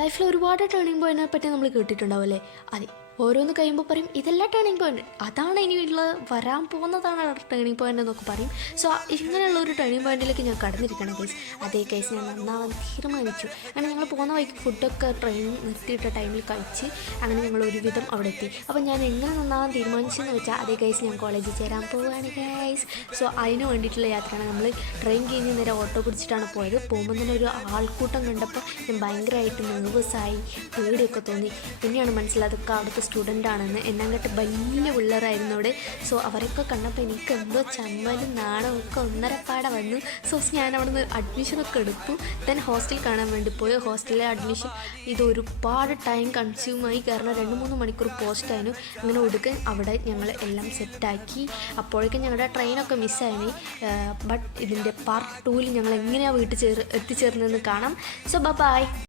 ലൈഫിൽ ഒരുപാട് ടേണിംഗ് പോയിന്റിനെ പറ്റി നമ്മൾ കേട്ടിട്ടുണ്ടാവും അല്ലേ? അതെ, ഓരോന്ന് കഴിയുമ്പോൾ പറയും ഇതെല്ലാം ടേണിംഗ് പോയിന്റ്, അതാണ് ഇനിയുള്ള വരാൻ പോകുന്നതാണ് ടേണിംഗ് പോയിന്റ് എന്നൊക്കെ പറയും. സോ ഇങ്ങനെയുള്ള ഒരു ടേണിംഗ് പോയിന്റിലേക്ക് ഞാൻ കടന്നിരിക്കണം കേസ്. അതേ കേസ് ഞാൻ നന്നാവാൻ തീരുമാനിച്ചു. അങ്ങനെ ഞങ്ങൾ പോകുന്ന വഴിക്ക് ഫുഡൊക്കെ ട്രെയിൻ നിർത്തിയിട്ട ടൈമിൽ കഴിച്ച് അങ്ങനെ ഞങ്ങൾ ഒരുവിധം അവിടെ എത്തി. അപ്പോൾ ഞാൻ എങ്ങനെ നന്നാവാൻ തീരുമാനിച്ചെന്ന് വെച്ചാൽ അതേ കേസ് ഞാൻ കോളേജിൽ ചേരാൻ പോവുകയാണ് കേസ്. സോ അതിന് വേണ്ടിയിട്ടുള്ള യാത്രയാണ്. നമ്മൾ ട്രെയിൻ കഴിഞ്ഞ് നേരെ ഓട്ടോ പിടിച്ചിട്ടാണ് പോയത്. പോകുമ്പോൾ തന്നെ ഒരു ആൾക്കൂട്ടം കണ്ടപ്പോൾ ഞാൻ ഭയങ്കരമായിട്ട് നെർവസായി, പേടിയൊക്കെ തോന്നി. പിന്നെയാണ് മനസ്സിലായത് അവിടുത്തെ സ്റ്റുഡൻ്റ് ആണെന്ന്. എന്നെങ്ങോട്ട് വലിയ പിള്ളേരായിരുന്നു അവിടെ. സോ അവരൊക്കെ കണ്ടപ്പോൾ എനിക്ക് എന്തോ ചമ്മലും നാണവും ഒക്കെ ഒന്നരപ്പാടെ വന്നു. സോ ഞാൻ അവിടെ നിന്ന് അഡ്മിഷനൊക്കെ എടുത്തു. ദെൻ ഹോസ്റ്റൽ കാണാൻ വേണ്ടി പോയി. ഹോസ്റ്റലിലെ അഡ്മിഷൻ ഇത് ഒരുപാട് ടൈം കൺസ്യൂമായി, കാരണം 2-3 മണിക്കൂർ പോസ്റ്റായിരുന്നു. അങ്ങനെ ഒടുക്കൻ അവിടെ ഞങ്ങൾ എല്ലാം സെറ്റാക്കി. അപ്പോഴേക്കും ഞങ്ങളുടെ ട്രെയിനൊക്കെ മിസ്സായി. ബട്ട് ഇതിൻ്റെ പാർട്ട് 2 ഞങ്ങൾ എങ്ങനെയാണ് വീട്ടിൽ എത്തിച്ചേർന്നതെന്ന് കാണാം. So by.